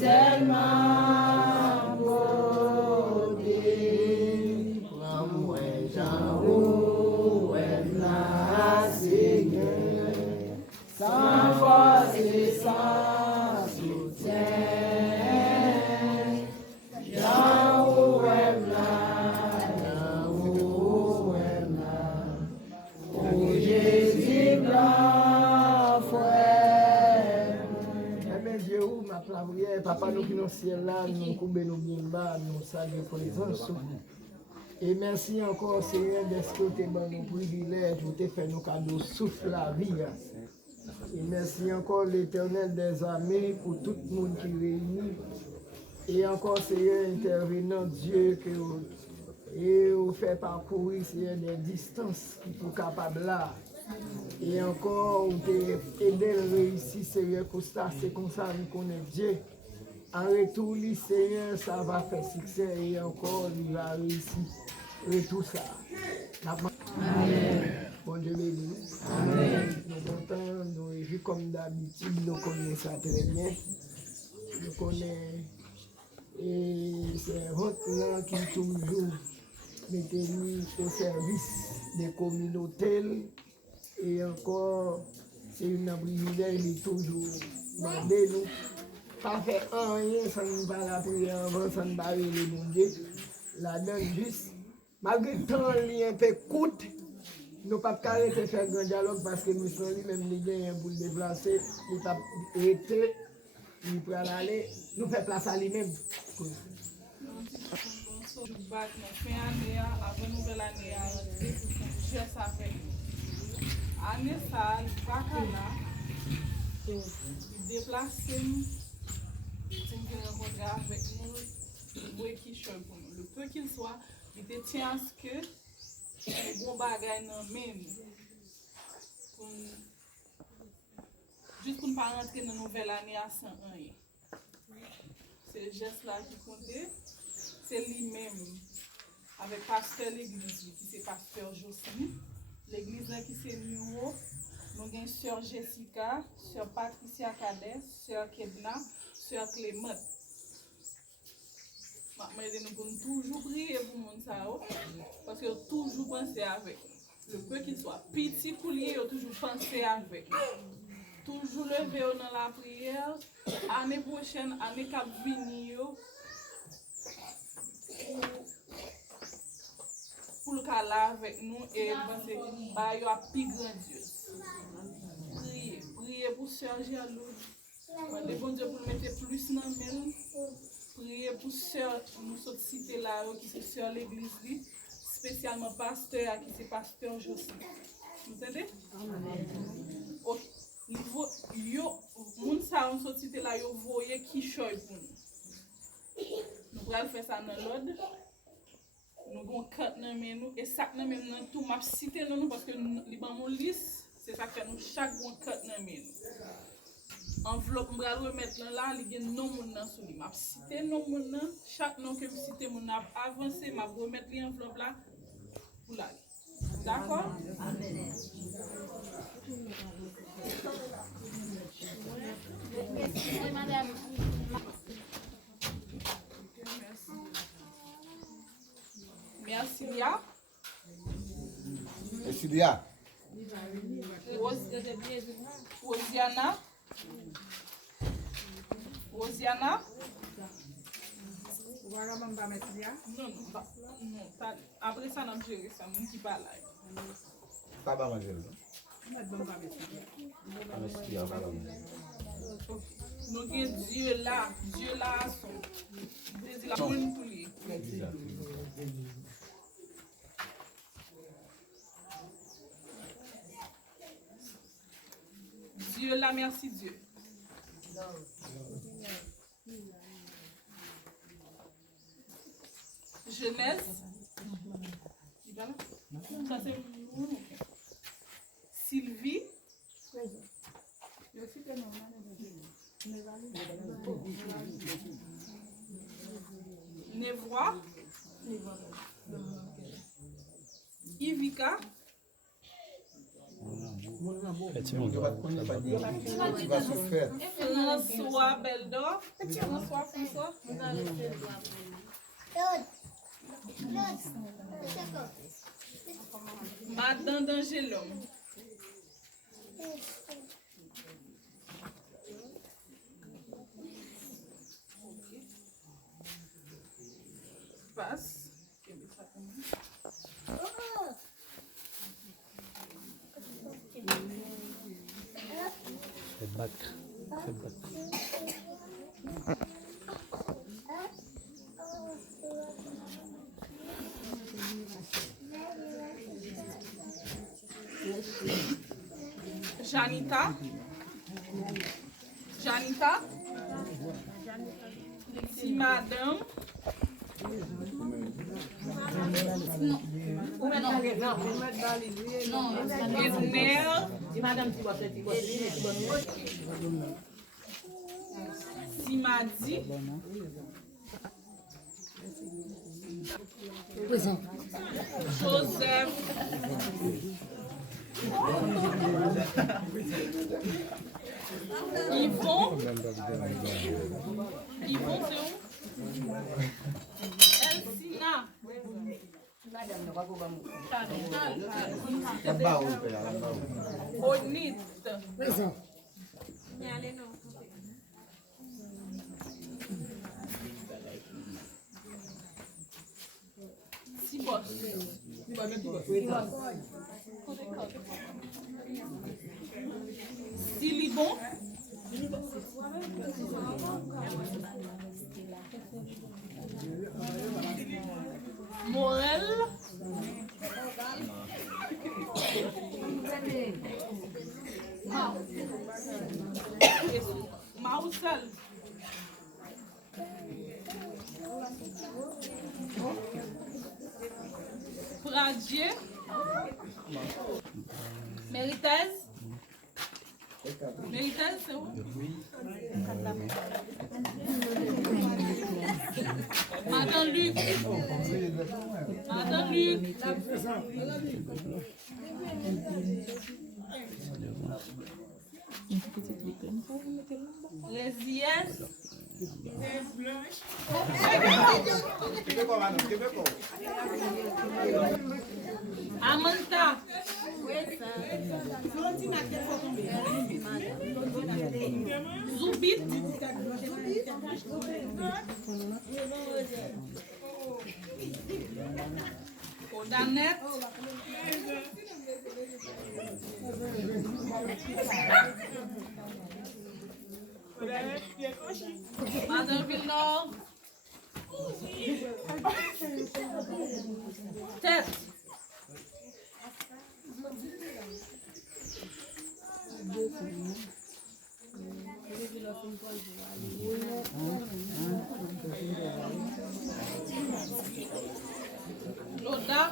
tellement beauté. Moi, j'en haut, là, Seigneur, sans force et sans soutien. J'en haut, là, oh Jésus, grand frère. Amen, Dieu, ma prière, papa, nous qui nous ciel là, nous courbons nos bien bas, nous saluons pour les anges. Et merci encore, Seigneur, d'être que tu as nos privilèges, tu as fait nos cadeaux, souffle la vie. Et merci encore, l'Éternel des armées, pour tout le monde qui réunit. Et encore, Seigneur, intervenant, Dieu, que vous faites parcourir, Seigneur, des distances qui sont capables là. Et encore, vous avez aidé à réussir, Seigneur, pour ça, c'est comme ça, nous connaissons Dieu. En retour, Seigneur, ça va faire succès et encore, il va réussir. Et tout ça. Amen. Bon Dieu béni. Amen. Nous contents, nous réjouis comme d'habitude, nous connaissons ça très bien. Nous connaissons. Et c'est votre là qui toujours mettez-nous au service des communautés. Et encore, c'est une privilège de toujours demander nous. Pas faire rien sans nous pas la prière avant, sans nous pas les bon Dieu. La donne juste. Malgré tant li un peu coûte, nous ne pouvons pas arrêter de faire un grand dialogue parce que nous sommes lui-même les gagnants pour le déplacer, nous pas été, nous pouvons aller, nous faisons place à lui-même. Année ça, Bacana, déplacer, rencontrer avec nous, qui pour nous. Le peu qu'il soit, il tient à ce que les bons bagages nous même. Juste pour ne pas rentrer dans la nouvelle année à 101. C'est le geste là qui comptait. C'est lui-même, avec pasteur l'église, qui c'est pasteur Jocelyne. L'église là qui c'est numéro. Nous avons sœur Jessica, sœur Patricia Cadet, sœur Kedna, sœur Clément. Nous pouvons toujours prier pour mon sao, parce que toujours penser avec nous. Le peu qu'il soit petit coulier, toujours penser avec nous. Toujours lever dans la prière. Année prochaine, année qui venir, pour le cas là avec nous et penser bah yo a plus grandiose. Priez pour sœur Jean-Loup. Demandez bon Dieu pour mettre plus dans main. Priez pour sœur nous sommes cité là qui c'est sœur l'église spécialement pasteur qui c'est pasteur Joseph. Vous entendez? Amen. OK. Yo moun sa on sorti là yo voyez qui choy pour nous. Nous allons faire ça dans l'ordre. Nous avons 4 dans nous et ça dans même dans tout m'a cité nous parce que li ban mon liste, c'est ça que nous chaque bon 4 dans nous. Enveloppe m'bral remettre là, li gen non moun nan sou li. M'a cité non moun nan, chaque nom que me cité moun n'a avancé, m'a remettre li enveloppe là pour là. D'accord? Amen. Merci madame. Merci Lia. Merci Lia. Rosiana. Rosiana. Non, après ça, on gérer ça, on qui parle là. Pas mal manger. Nous avons Dieu là son désir la bonne pour lui. Dieu là, merci Dieu. Jeunesse. Ça c'est Sylvie. Nevois. Ivika. Tu vas souffrir. François Beldorf. François. Madame d'Angelo. Passe. Janita. Si madame. Si madi. Joseph. Yvon, c'est où? Elsina. Onit. Sibos. Silibon. Morel. Mausel. Pradier. Méritez. Méritez, c'est où? Madame Luc. Madame Luc. Les IS. Amanta. Zoubit. Odanet. Madame Villeneuve. Tête. Loda.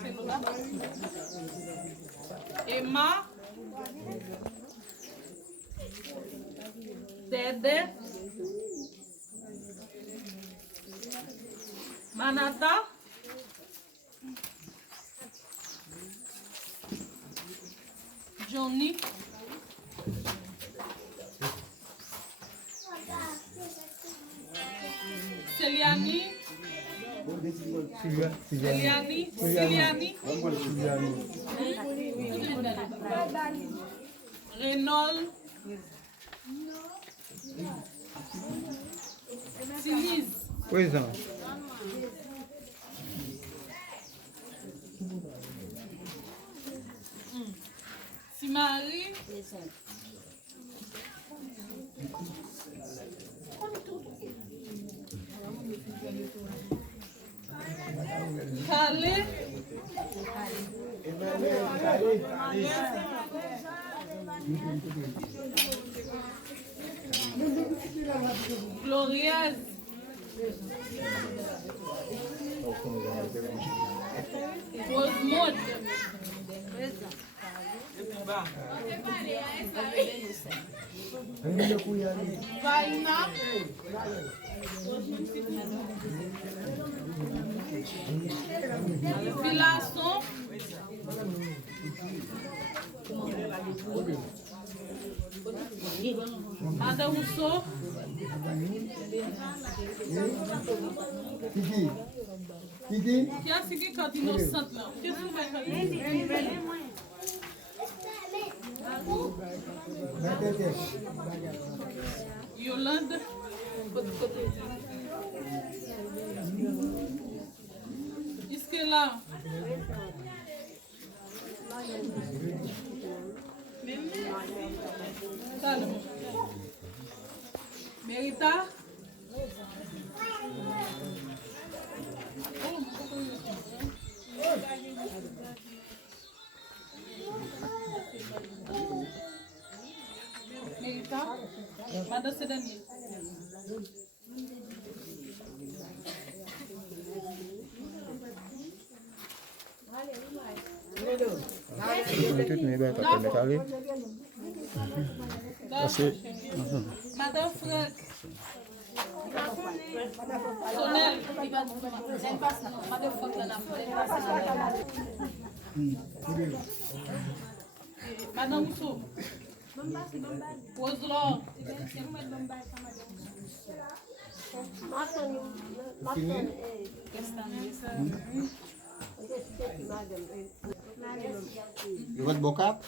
C'est Loda. Emma. Dede. Manata. Johnny. Celiani. Renault. Sinise. Présent. Simari. Kale. Gloriaz. Osmond. Vaina. Filasson. Madame Rousseau. Kiki? Qui a signé quand innocente là? Qu'est-ce que vous faites? Yolande. Jusque là. Calme. Mérita. Mérita. Madame Sedani. Madame Franck. Sonel. Madame Franck Madame Rousseau. Roselor. You want bokap?